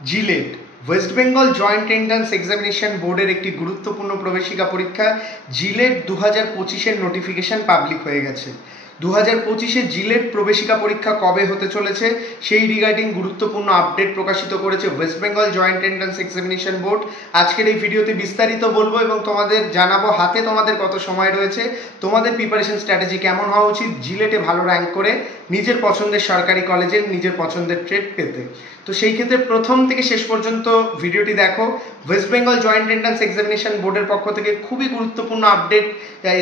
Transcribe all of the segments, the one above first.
JELET West Bengal joint entrance examination বোর্ডের একটি গুরুত্বপূর্ণ প্রবেশিকা পরীক্ষা জিলেট 2025-এর নোটিফিকেশন পাবলিক হয়ে গেছে। 2025-এ জিলেট প্রবেশিকা পরীক্ষা কবে হতে চলেছে সেই রিগার্ডিং গুরুত্বপূর্ণ আপডেট প্রকাশিত করেছে West Bengal joint entrance examination board. আজকের এই ভিডিওতে বিস্তারিত বলবো এবং তোমাদের জানাবো হাতে তোমাদের কত সময় রয়েছে, তোমাদের প্রিপারেশন স্ট্র্যাটেজি কেমন হওয়া উচিত জিলেটে ভালো র্যাঙ্ক করে নিজের পছন্দের সরকারি কলেজের নিজের পছন্দের ট্রেড পেতে। তো সেই ক্ষেত্রে প্রথম থেকে শেষ পর্যন্ত ভিডিওটি দেখো। West Bengal joint entrance examination বোর্ডের পক্ষ থেকে খুবই গুরুত্বপূর্ণ আপডেট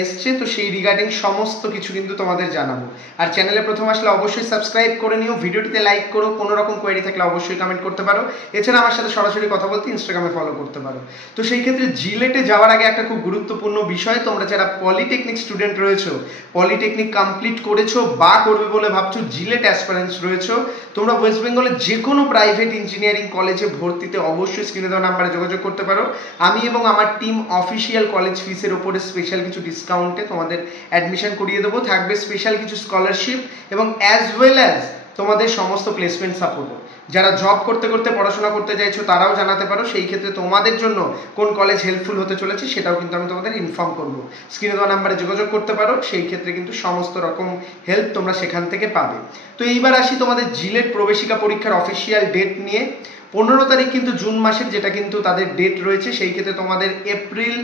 এসছে, তো সেই রিগার্ডিং সমস্ত কিছু কিন্তু তোমাদের জানাবো। আর চ্যানেলে প্রথম আসলে অবশ্যই সাবস্ক্রাইব করে নিও, ভিডিওটিতে লাইক করো, কোনো রকম কোয়েরি থাকলে অবশ্যই কমেন্ট করতে পারো। এছাড়া আমার সাথে সরাসরি কথা বলতে ইনস্টাগ্রামে ফলো করতে পারো। তো সেই ক্ষেত্রে জিলেটে যাওয়ার আগে একটা খুব গুরুত্বপূর্ণ বিষয়, তোমরা যারা পলিটেকনিক স্টুডেন্ট রয়েছো, পলিটেকনিক কমপ্লিট করেছো বা করবে বলে ভাবছো, জিলেট অ্যাসপারেন্টস রয়েছো, তোমরা ওয়েস্ট বেঙ্গলের যে কোনো প্রাইভেট ইঞ্জিনিয়ারিং কলেজে ভর্তিতে অবশ্যই স্ক্রিনে দেওয়া নাম্বারে যোগাযোগ করতে পারো। আমি এবং আমার টিম অফিসিয়াল কলেজ ফিসের ওপরে স্পেশাল কিছু ডিসকাউন্টে তোমাদের অ্যাডমিশন করিয়ে দেবো, থাকবে স্পেশাল কিছু স্কলারশিপ এবং অ্যাজ ওয়েল অ্যাজ তোমাদের সমস্ত প্লেসমেন্ট সাপোর্টও। যারা জব করতে করতে পড়াশোনা করতে চাইছো তারাও জানাতে পারো, সেই ক্ষেত্রে তোমাদের জন্য কোন কলেজ হেল্পফুল হতে চলেছে সেটাও কিন্তু আমি তোমাদের ইনফর্ম করবো। স্ক্রিনে দেওয়া নাম্বারে যোগাযোগ করতে পারো, সেই ক্ষেত্রে কিন্তু সমস্ত রকম হেল্প তোমরা সেখান থেকে পাবে। তো এইবার আসি তোমাদের জিলেট প্রবেশিকা পরীক্ষার অফিসিয়াল ডেট নিয়ে। 15 তারিখ কিন্তু জুন মাসের যেটা কিন্তু তাদের ডেট রয়েছে, সেই ক্ষেত্রে তোমাদের এপ্রিল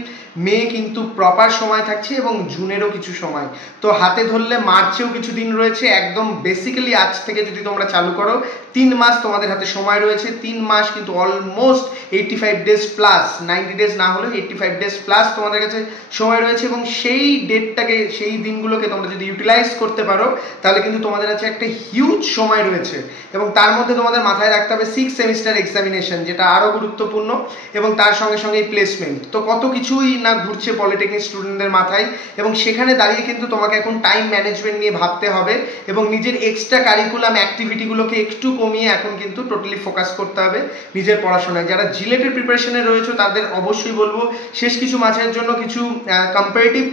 মে কিন্তু প্রপার সময় থাকছে এবং জুনেরও কিছু সময়, তো হাতে ধরলে মার্চেও কিছু দিন রয়েছে। একদম বেসিক্যালি আজ থেকে যদি তোমরা চালু করো 3 মাস তোমাদের হাতে সময় রয়েছে। 3 মাস কিন্তু অলমোস্ট 85 ডেজ প্লাস, 90 ডেজ না হলেও 85 ডেজ প্লাস তোমাদের কাছে সময় রয়েছে এবং সেই ডেটটাকে, সেই দিনগুলোকে তোমরা যদি ইউটিলাইজ করতে পারো তাহলে কিন্তু তোমাদের কাছে একটা হিউজ সময় রয়েছে। এবং তার মধ্যে তোমাদের মাথায় রাখতে হবে 6 সেমিস্টার এক্সামিনেশন, যেটা আরও গুরুত্বপূর্ণ, এবং তার সঙ্গে সঙ্গে প্লেসমেন্ট। তো কত কিছুই না ঘুরছে পলিটেকনিক স্টুডেন্টদের মাথায়, এবং সেখানে দাঁড়িয়ে কিন্তু তোমাকে এখন টাইম ম্যানেজমেন্ট নিয়ে ভাবতে হবে এবং নিজের এক্সট্রা কারিকুলাম অ্যাক্টিভিটিগুলোকে একটু কমিয়ে এখন কিন্তু টোটালি ফোকাস করতে হবে নিজের পড়াশোনায়। যারা জিলেটের প্রিপারেশনে রয়েছে তাদের অবশ্যই বলবো শেষ কিছু মাসের জন্য কিছু কম্পারেটিভ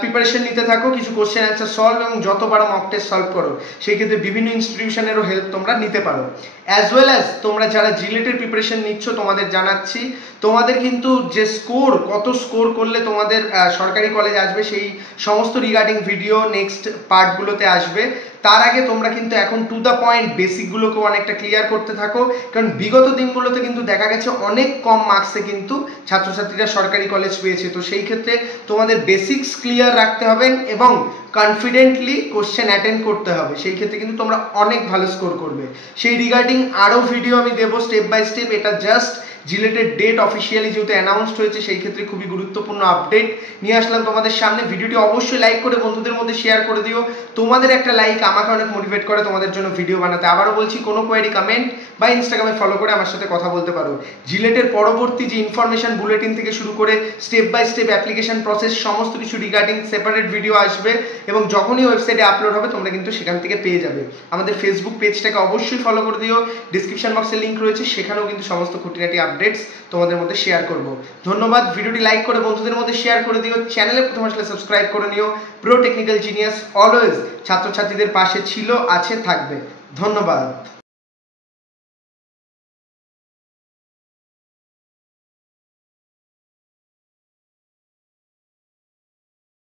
প্রিপারেশন নিতে থাকো, কিছু কোশ্চেন অ্যান্সার সলভ এবং যত পারো মক টেস্ট সলভ করো। সেই ক্ষেত্রে বিভিন্ন ইনস্টিটিউশনেরও হেল্প তোমরা নিতে পারো। অ্যাজ ওয়েল অ্যাজ তোমরা যারা জিলেটের প্রিপারেশন নিচ্ছ তোমাদের জানাচ্ছি, তোমাদের কিন্তু যে স্কোর, কত স্কোর করলে তোমাদের সরকারি কলেজ আসবে সেই সমস্ত রিগার্ডিং ভিডিও নেক্সট পার্টগুলোতে আসবে। তার আগে তোমরা কিন্তু এখন টু দ্য পয়েন্ট বেসিকগুলোকেও অনেকটা ক্লিয়ার করতে থাকো, কারণ বিগত দিনগুলোতে কিন্তু দেখা গেছে অনেক কম মার্কসে কিন্তু ছাত্রছাত্রীরা সরকারি কলেজ পেয়েছে। তো সেই ক্ষেত্রে তোমাদের বেসিক্স ক্লিয়ার রাখতে হবে এবং কনফিডেন্টলি কোশ্চেন অ্যাটেন্ড করতে হবে, সেই ক্ষেত্রে কিন্তু তোমরা অনেক ভালো স্কোর করবে। সেই রিগার্ডিং আরও ভিডিও আমি দেবো স্টেপ বাই স্টেপ। এটা জাস্ট জিলেটের ডেট অফিসিয়ালি যেহেতু অ্যানাউন্সড হয়েছে সেই ক্ষেত্রে খুবই গুরুত্বপূর্ণ আপডেট নিয়ে আসলাম তোমাদের সামনে। ভিডিওটি অবশ্যই লাইক করে বন্ধুদের মধ্যে শেয়ার করে দিও, তোমাদের একটা লাইক আমাকে অনেক মোটিভেট করে তোমাদের জন্য ভিডিও বানাতে। আবারও বলছি, কোনো কোয়েরি কমেন্ট বা ইনস্টাগ্রামে ফলো করে আমার সাথে কথা বলতে পারো। জিলেটের পরবর্তী যে ইনফরমেশন বুলেটিন থেকে শুরু করে step by step application process সমস্ত কিছু রিগার্ডিং সেপারেট ভিডিও আসবে এবং যখনই ওয়েবসাইটে আপলোড হবে তোমরা কিন্তু সেখান থেকে পেয়ে যাবে। আমাদের ফেসবুক পেজটাকে অবশ্যই ফলো করে দিও, ডিসক্রিপশন বক্সে লিঙ্ক রয়েছে, সেখানেও কিন্তু সমস্ত খুঁটিনাটি আপডেটস তোমাদের মধ্যে শেয়ার করব। ধন্যবাদ। ভিডিওটি লাইক করে বন্ধুদের মধ্যে শেয়ার করে দিও, চ্যানেলে প্রথম আসলে সাবস্ক্রাইব করে নিও। প্রো টেকনিক্যাল জিনিয়াস অলওয়েজ ছাত্রছাত্রীদের পাশে ছিল, আছে, থাকবে। ধন্যবাদ।